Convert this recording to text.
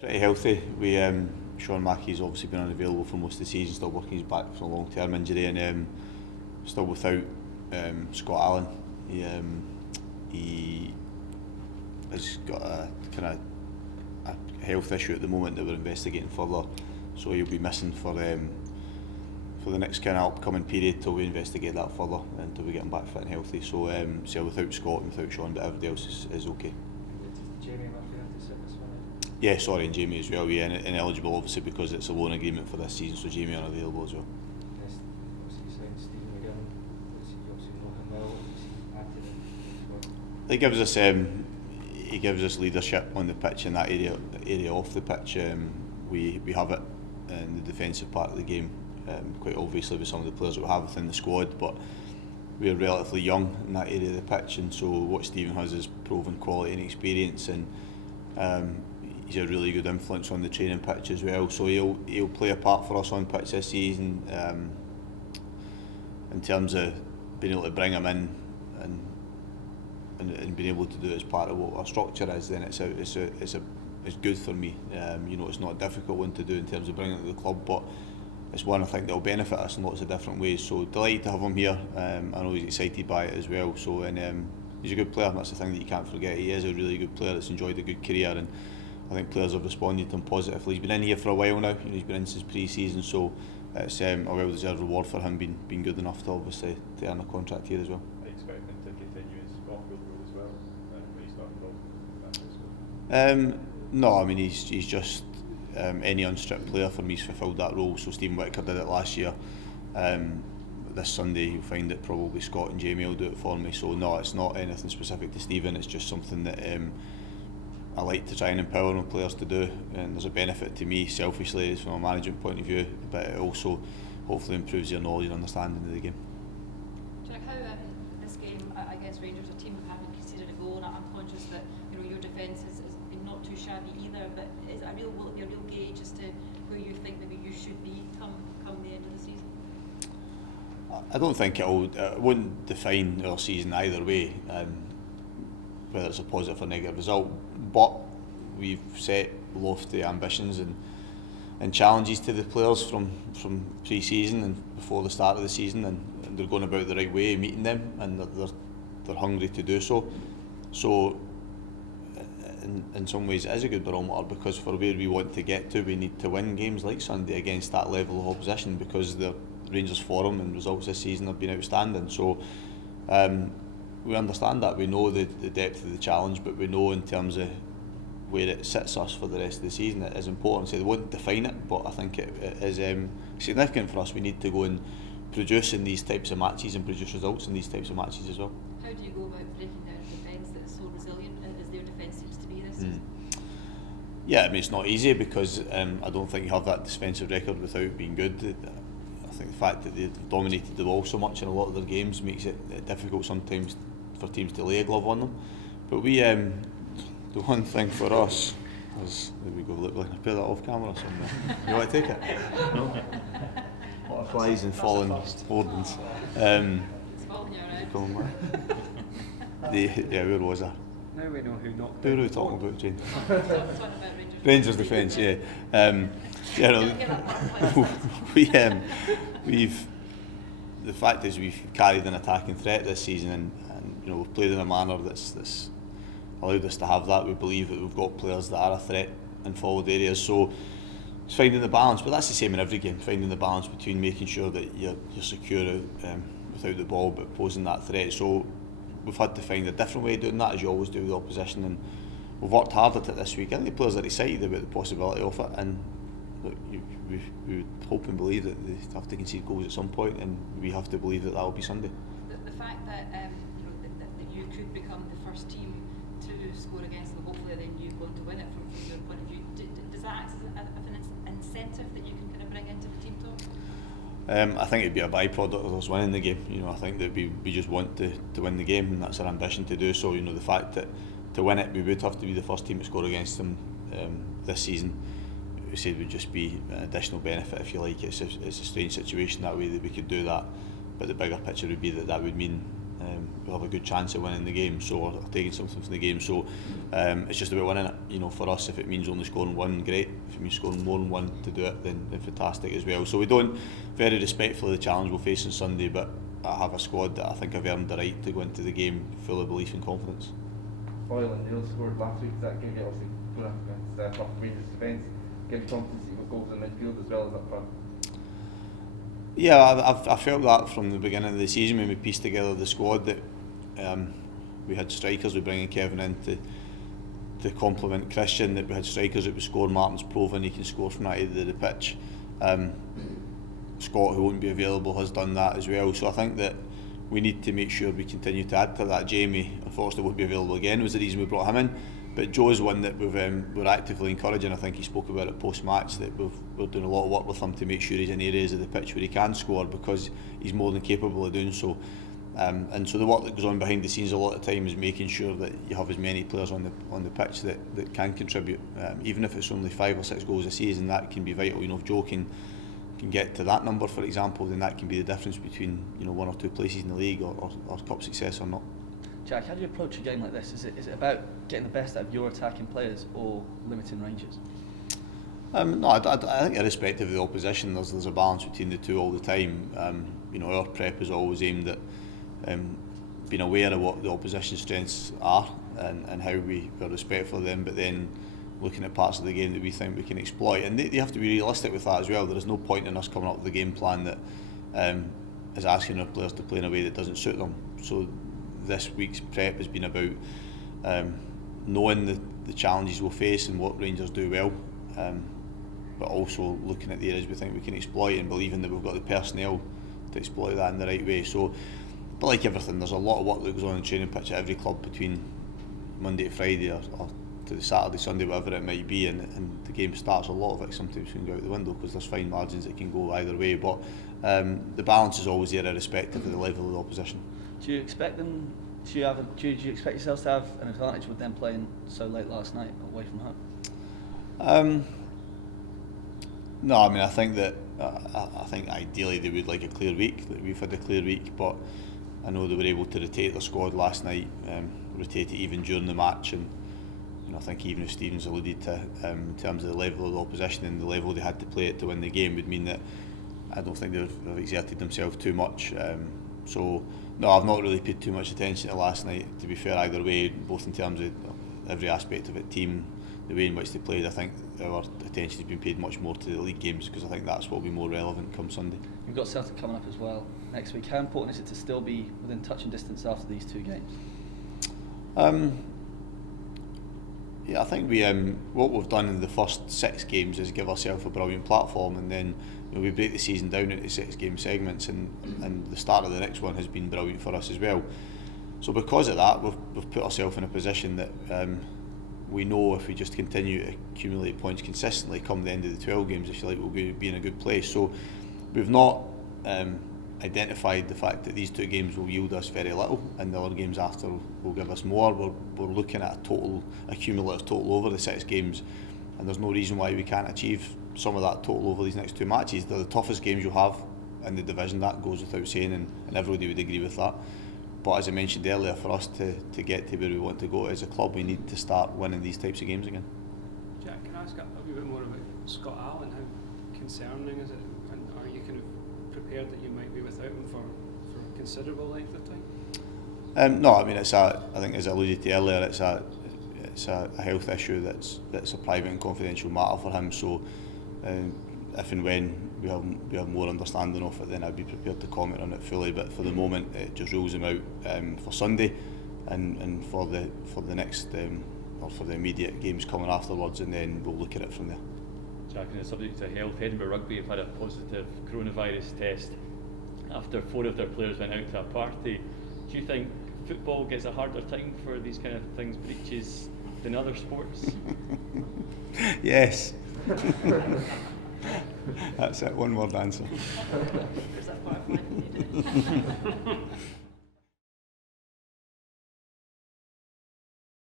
Pretty healthy. We Sean Mackey's obviously been unavailable for most of the season, still working his back from a long-term injury, and still without Scott Allen. He has got a kind of a health issue at the moment that we're investigating further, so he'll be missing for the next kind of upcoming period till we investigate that further and until we get him back fit and healthy. So without Scott and without Sean, but everybody else is okay. Yeah, sorry, and Jamie as well. Yeah, ineligible obviously because it's a loan agreement for this season, so Jamie unavailable as well. He gives us leadership on the pitch in that area off the pitch. We have it in the defensive part of the game, quite obviously with some of the players that we have within the squad, but we're relatively young in that area of the pitch, and so what Stephen has is proven quality and experience, and he's a really good influence on the training pitch as well. So he'll play a part for us on pitch this season, in terms of being able to bring him in and being able to do it as part of what our structure is. Then it's good for me. It's not a difficult one to do in terms of bringing it to the club, but it's one I think that will benefit us in lots of different ways. So delighted to have him here. I know he's excited by it as well. So he's a good player. That's the thing that you can't forget. He is a really good player that's enjoyed a good career, and I think players have responded to him positively. He's been in here for a while now. He's been in since pre-season, so it's a well-deserved reward for him being good enough to obviously to earn a contract here as well. I expect him to continue his off-field role as well when he started off. No, I mean he's just any unstripped player for me has fulfilled that role. So Stephen Whittaker did it last year. This Sunday you'll find that probably Scott and Jamie will do it for me. So no, it's not anything specific to Stephen. It's just something that I like to try and empower my players to do, and there's a benefit to me selfishly from a management point of view, but it also hopefully improves your knowledge and understanding of the game. Jack, how this game against Rangers, a team that haven't conceded a goal, and I'm conscious that your defence is not too shabby either, but will it be a real gauge as to where you think maybe you should be come the end of the season? I don't think it wouldn't define our season either way, whether it's a positive or negative result, but we've set lofty ambitions and challenges to the players from pre-season and before the start of the season, and they're going about the right way, meeting them, and they're hungry to do so. So in some ways it is a good barometer, because for where we want to get to, we need to win games like Sunday against that level of opposition, because the Rangers' form and results this season have been outstanding. So we understand that, we know the depth of the challenge, but we know in terms of where it sits us for the rest of the season, it is important. So they won't define it, but I think it is significant for us. We need to go and produce in these types of matches and produce results in these types of matches as well. How do you go about breaking down a defence that's so resilient as their defence seems to be this season? Yeah, I mean it's not easy, because I don't think you have that defensive record without being good. I think the fact that they've dominated the ball so much in a lot of their games makes it difficult sometimes for teams to lay a glove on them. But we, the one thing for us is, there we go, look, I put that off camera somewhere. You want to take it? No. Butterflies and falling boardings. It's falling you around. Yeah, where was I? Now we know who knocked. Who were we talking about, Jane? Talking about Rangers defence, yeah. We've the fact is we've carried an attacking threat this season, and we've played in a manner that's allowed us to have that. We believe that we've got players that are a threat in forward areas, so it's finding the balance. But that's the same in every game, finding the balance between making sure that you're secure without the ball, but posing that threat. So we've had to find a different way of doing that, as you always do with the opposition, and we've worked hard at it this week. I think the players are excited about the possibility of it, and look, we would hope and believe that they have to concede goals at some point, and we have to believe that will be Sunday. The fact that that you could become the first team to score against them, hopefully then you're going to win it from your point of view, does that act as an incentive that you can kind of bring into the team talk? I think it'd be a byproduct of us winning the game. I think that we just want to win the game, and that's our ambition to do so. The fact that to win it we would have to be the first team to score against them this season, we said would just be an additional benefit, if you like. It's a strange situation that way that we could do that, but the bigger picture would be that would mean we'll have a good chance of winning the game, so or taking something from the game. So it's just about winning it. You know, for us, if it means only scoring one, great. If it means scoring more than one to do it, then fantastic as well. So we don't, very respectful of the challenge we'll face on Sunday, but I have a squad that I think have earned the right to go into the game full of belief and confidence. Boyle and Neil scored last week. Does that give you, obviously going up against tough Rangers defence, give you confidence that you've got goals in midfield as well as up front? Yeah, I felt that from the beginning of the season when we pieced together the squad, that we had strikers. We bring in Kevin in to complement Christian, that we had strikers that would score. Martin's proven he can score from that end of the pitch. Scott, who won't be available, has done that as well. So I think that we need to make sure we continue to add to that. Jamie, unfortunately, won't be available again, was the reason we brought him in. But Joe's one that we're actively encouraging. I think he spoke about it post-match, that we're doing a lot of work with him to make sure he's in areas of the pitch where he can score, because he's more than capable of doing so. And so the work that goes on behind the scenes a lot of the time is making sure that you have as many players on the pitch that can contribute. Even if it's only 5 or 6 goals a season, that can be vital. You know, if Joe can get to that number, for example, then that can be the difference between, you know, 1 or 2 places in the league or cup success or not. Jack, how do you approach a game like this? Is it about getting the best out of your attacking players or limiting Rangers? No, I think irrespective of the opposition, there's a balance between the two all the time. You know, our prep is always aimed at being aware of what the opposition's strengths are and how we are respectful of them, but then looking at parts of the game that we think we can exploit. And they have to be realistic with that as well. There is no point in us coming up with a game plan that is asking our players to play in a way that doesn't suit them. So this week's prep has been about knowing the challenges we'll face and what Rangers do well, but also looking at the areas we think we can exploit and believing that we've got the personnel to exploit that in the right way. So, but like everything, there's a lot of work that goes on in the training pitch at every club between Monday to Friday or to the Saturday, Sunday, whatever it might be, and the game starts. A lot of it sometimes can go out the window because there's fine margins that can go either way, but the balance is always there irrespective of the level of the opposition. Do you expect them? Do you expect yourselves to have an advantage with them playing so late last night away from home? No, I mean, I think that I think ideally they would like a clear week. We've had a clear week, but I know they were able to rotate their squad last night, rotate it even during the match, and I think even if Stevens alluded to in terms of the level of the opposition and the level they had to play it to win the game, would mean that I don't think they've exerted themselves too much. So no, I've not really paid too much attention to last night, to be fair, either way, both in terms of every aspect of it, team, the way in which they played. I think our attention has been paid much more to the league games, because I think that's what will be more relevant come Sunday. You've got Celtic coming up as well next week. How important is it to still be within touching distance after these 2 games? Yeah, I think we what we've done in the first 6 games is give ourselves a brilliant platform, and then we break the season down into 6 game segments, and the start of the next one has been brilliant for us as well. So because of that, we've put ourselves in a position that we know if we just continue to accumulate points consistently, come the end of the 12 games, if you like, we'll be in a good place. So we've not identified the fact that these 2 games will yield us very little, and the other games after will give us more. We're looking at a cumulative total over the 6 games, and there's no reason why we can't achieve some of that total over these next 2 matches. They're the toughest games you'll have in the division, that goes without saying, and everybody would agree with that. But as I mentioned earlier, for us to get to where we want to go as a club, we need to start winning these types of games again. Jack, can I ask a wee bit more about Scott Allen? How concerning is it? And are you kind of prepared that you might be without him for a considerable length of time? No, I mean, I think as I alluded to earlier, it's a health issue that's a private and confidential matter for him. So if and when we have more understanding of it, then I'd be prepared to comment on it fully. But for the moment, it just rules him out for Sunday, and for the next or for the immediate games coming afterwards, and then we'll look at it from there. Jack, on the subject of health, Edinburgh Rugby have had a positive coronavirus test after 4 of their players went out to a party. Do you think football gets a harder time for these kind of things, breaches, than other sports? Yes. That's it, one word answer. There's that part of mine.